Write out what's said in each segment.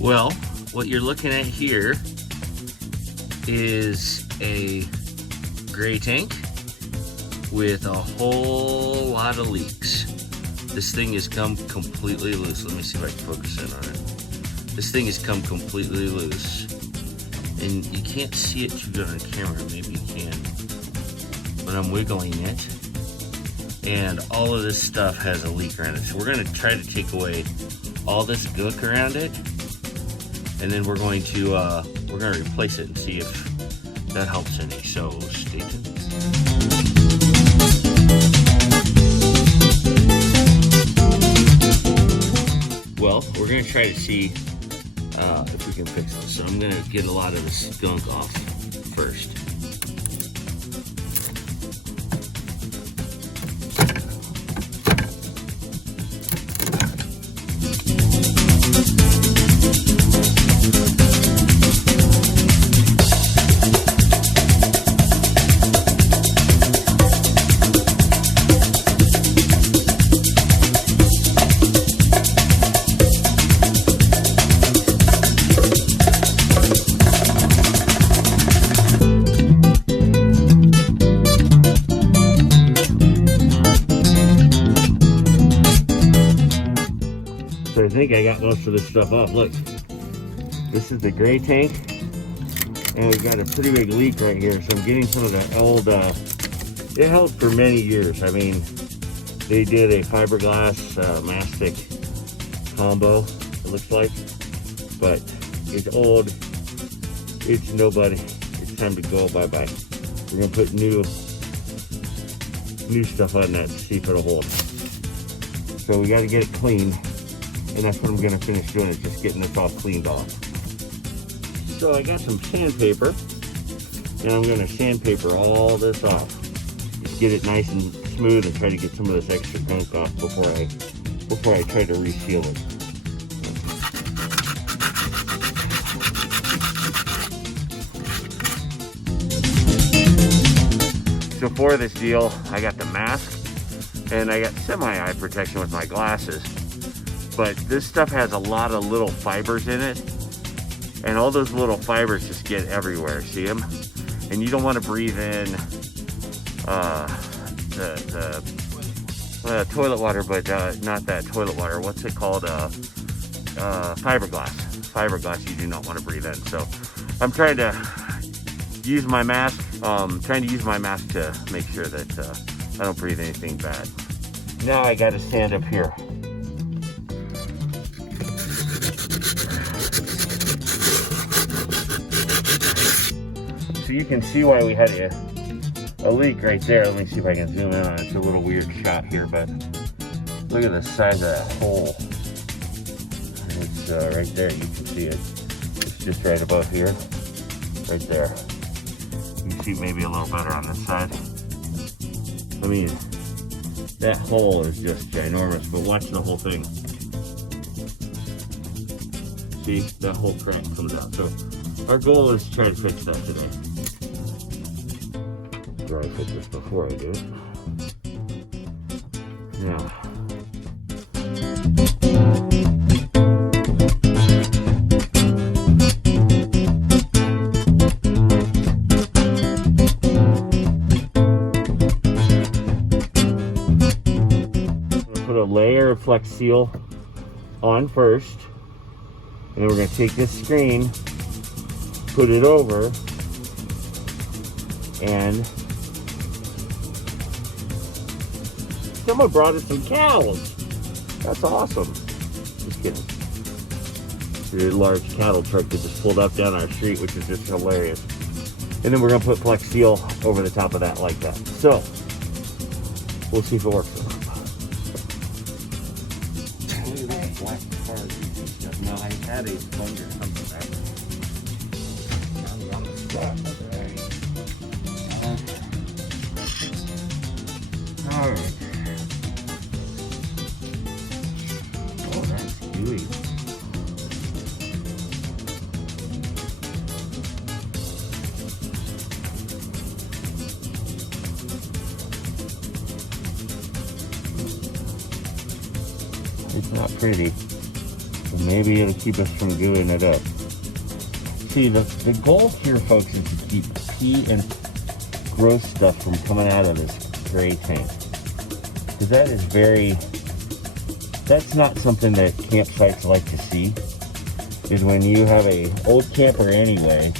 Well, what you're looking at here is a gray tank with a whole lot of leaks. This thing has come completely loose. Let me see if I can focus in on it. This thing has come completely loose. And you can't see it too good on camera, maybe you can. But I'm wiggling it. And all of this stuff has a leak around it. So we're gonna try to take away all this gook around it. And then we're gonna replace it and see if that helps any. So stay tuned. Well, we're gonna try to see if we can fix this. So I'm gonna get a lot of the skunk off first. So I think I got most of this stuff off. Look, this is the gray tank, and we've got a pretty big leak right here. So I'm getting some of the old, it held for many years. I mean, they did a fiberglass mastic combo, it looks like, but it's old, it's nobody, it's time to go bye-bye. We're gonna put new stuff on that to see if it'll hold. So we gotta get it clean. And that's what I'm gonna finish doing, is just getting this all cleaned off. So I got some sandpaper, and I'm gonna sandpaper all this off. Just get it nice and smooth and try to get some of this extra gunk off before I try to reseal it. So for this deal, I got the mask, and I got semi-eye protection with my glasses. But this stuff has a lot of little fibers in it, and all those little fibers just get everywhere, see them? And you don't want to breathe in the toilet water, but not that toilet water. What's it called? Fiberglass. Fiberglass you do not want to breathe in. So I'm trying to use my mask, to make sure that I don't breathe anything bad. Now I got to stand up here. So you can see why we had a leak right there. Let me see if I can zoom in on it. It's a little weird shot here, but look at the size of that hole. It's right there, you can see it. It's just right above here, right there. You can see maybe a little better on this side. I mean, that hole is just ginormous, but watch the whole thing. See, that whole crack comes out. So our goal is to try to fix that today. I fix this before I do it. Now, put a layer of Flex Seal on first, and then we're going to take this screen, put it over, and someone brought us some cows. That's awesome. Just kidding. It's a large cattle truck that just pulled up down our street, which is just hilarious. And then we're gonna put Flex Seal over the top of that like that. So we'll see if it works. Look at that black car. No, I had a phone or something back there. On the spot. All right. Oh, that's gooey. It's not pretty. maybe it'll keep us from gooing it up. See, the goal here, folks, is to keep pee and gross stuff from coming out of this gray tank. Because that's not something that campsites like to see, is when you have a old camper anyway,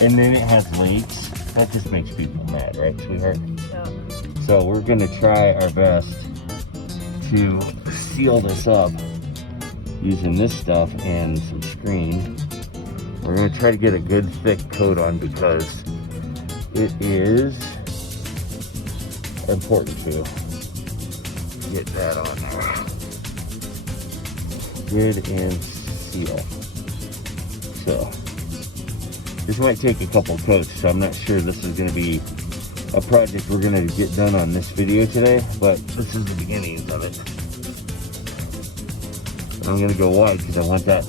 and then it has leaks. That just makes people mad, right, sweetheart? Yeah. So we're gonna try our best to seal this up using this stuff and some screen. We're gonna try to get a good thick coat on because it is important to get that on there. Good and seal. So this might take a couple coats, so I'm not sure this is gonna be a project we're gonna get done on this video today, but this is the beginnings of it. I'm gonna go wide because I want that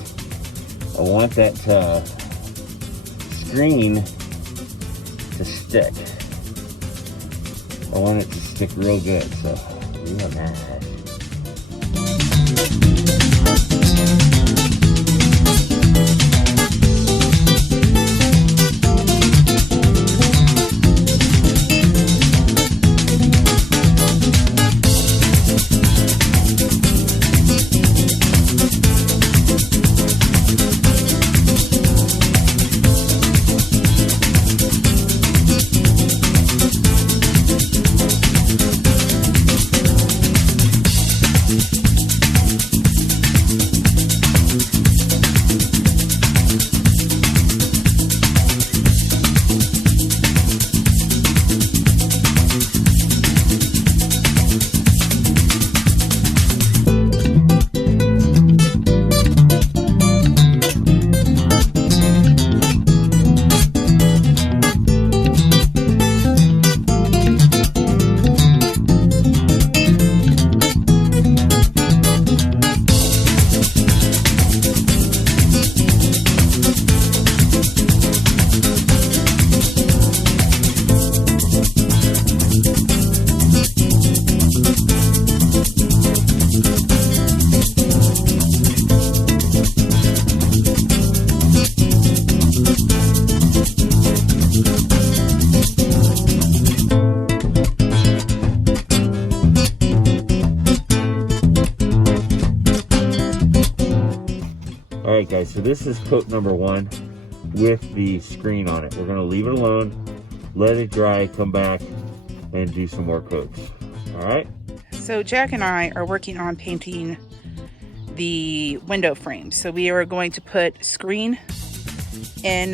screen to stick. I want it to stick real good, so real nice. Alright guys, so this is coat number 1 with the screen on it. We're going to leave it alone, let it dry, come back, and do some more coats. Alright? So Jack and I are working on painting the window frames. So we are going to put screen in,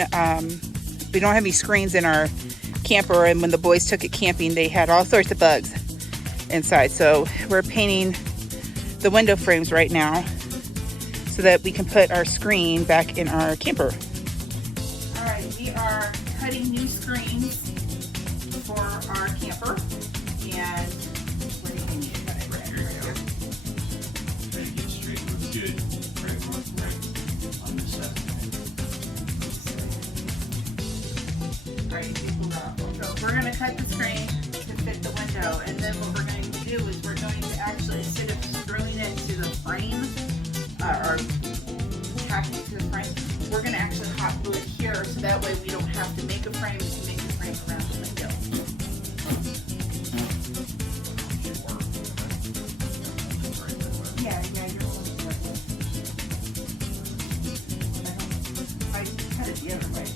we don't have any screens in our camper, and when the boys took it camping, they had all sorts of bugs inside. So we're painting the window frames right now so that we can put our screen back in our camper. All right, we are cutting new screens for our camper, and where do you need to cut it? Right here. Try to get straight. Looks good. Right on this side. All right, pull that up. So we're going to cut the screen to fit the window, and then what we're going to do is we're going to actually, instead of screwing it to the frame, or attaching it to the frame, we're going to actually hot glue it here, so that way we don't have to make a frame, we can make the frame around the window. Yeah, you're holding it. I cut it the other way.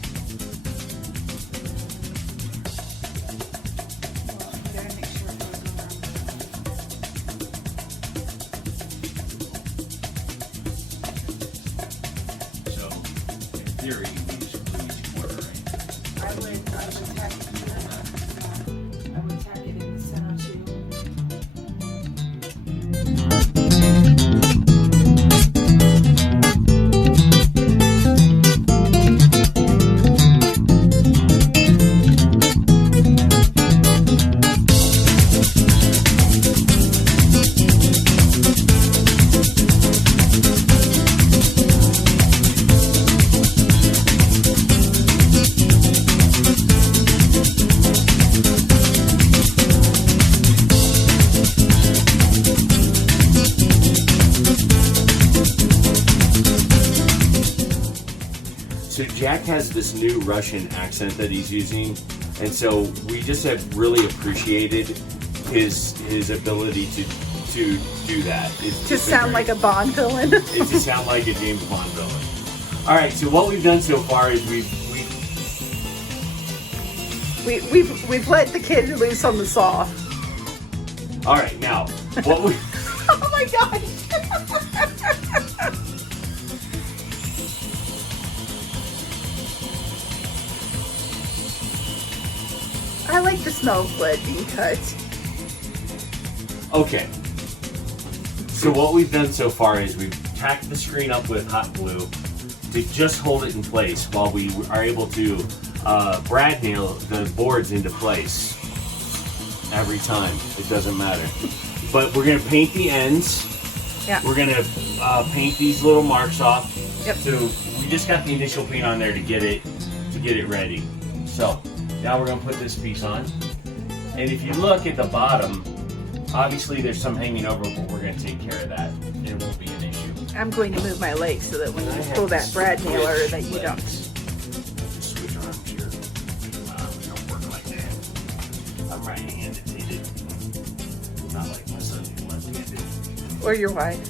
Well, you gotta make sure it goes around. So, in theory, we just glue each corner, right? I would tack it to it. I would tack it in the center too. So Jack has this new Russian accent that he's using, and so we just have really appreciated his ability to do that. It's To sound like a Bond villain. It to sound like a James Bond villain. All right, so what we've done so far is We've let the kid loose on the saw. all right, now what we Oh my gosh. I like the smell of wood being cut. okay. So what we've done so far is we've tacked the screen up with hot glue to just hold it in place while we are able to brad nail the boards into place every time. It doesn't matter. But we're gonna paint the ends. Yeah. We're gonna paint these little marks off. Yep. So we just got the initial paint on there to get it ready. So now we're gonna put this piece on. And if you look at the bottom, obviously there's some hanging over, but we're gonna take care of that. It won't be an issue. I'm going to move my legs so that when you pull that brad nailer that you don't. Switch arms here. We don't work like that. I'm right-handed, not like my son who's left-handed. Or your wife.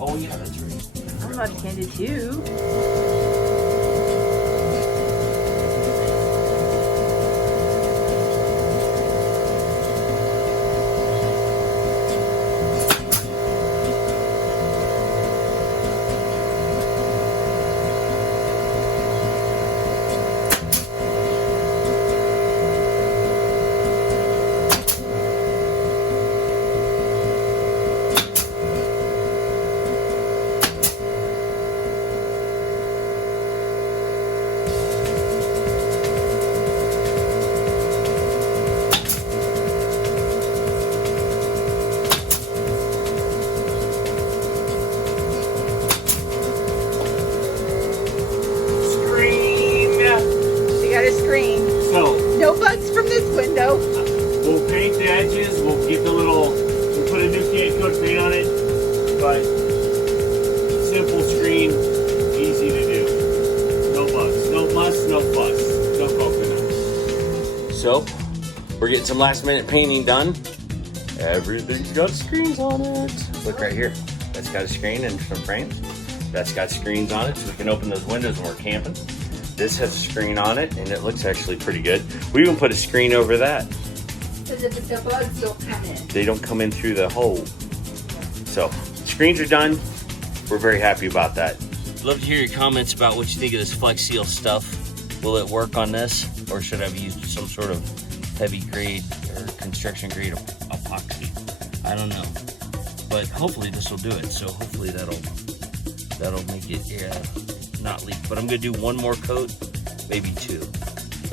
Oh yeah, that's right. I'm left-handed too. No bugs from this window. We'll paint the edges, we'll put a new coat of paint on it, but simple screen, easy to do. No bugs, no muss, no fuss, no coconut. So, we're getting some last minute painting done. Everything's got screens on it. Look right here, that's got a screen and some frames. That's got screens on it so we can open those windows when we're camping. This has a screen on it, and it looks actually pretty good. We even put a screen over that. So that the bugs don't come in. They don't come in through the hole. So, screens are done. We're very happy about that. Love to hear your comments about what you think of this Flex Seal stuff. Will it work on this, or should I have used some sort of heavy grade or construction grade epoxy? I don't know, but hopefully this will do it. So hopefully that'll make it not leak. But I'm gonna do one more coat, maybe two.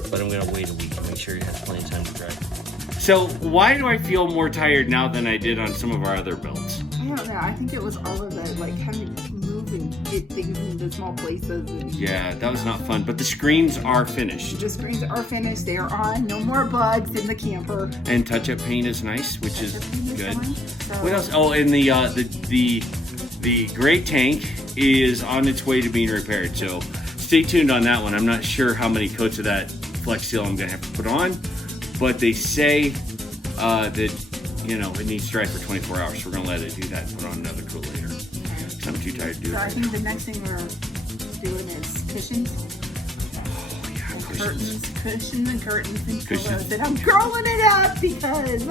But I'm gonna wait a week and make sure it has plenty of time to dry. So why do I feel more tired now than I did on some of our other builds? I don't know. I think it was all of the having to move and get things into small places. And yeah, that was not fun. But the screens are finished. the screens are finished. They are on. No more bugs in the camper. And touch-up paint is nice, which is good. So, What else? Oh, and the gray tank is on its way to being repaired. So stay tuned on that one. I'm not sure how many coats of that Flex Seal I'm gonna have to put on, but they say that it needs to dry for 24 hours. So we're gonna let it do that and put on another coat later. Because I'm too tired to do it. So I Right think now. the next thing we're doing is cushions. Oh yeah, Cushions and curtains and Cushions. pillows. And I'm curling it up because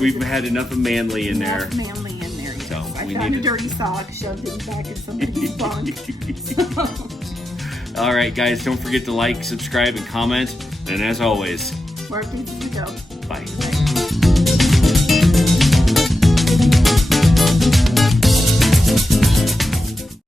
We've had enough of manly in there. Manly in there. Yes. So I we found need a dirty sock, shoved it back in somebody's bunk. So, All right, guys, don't forget to like, subscribe, and comment. And as always, more things to go. bye. Bye.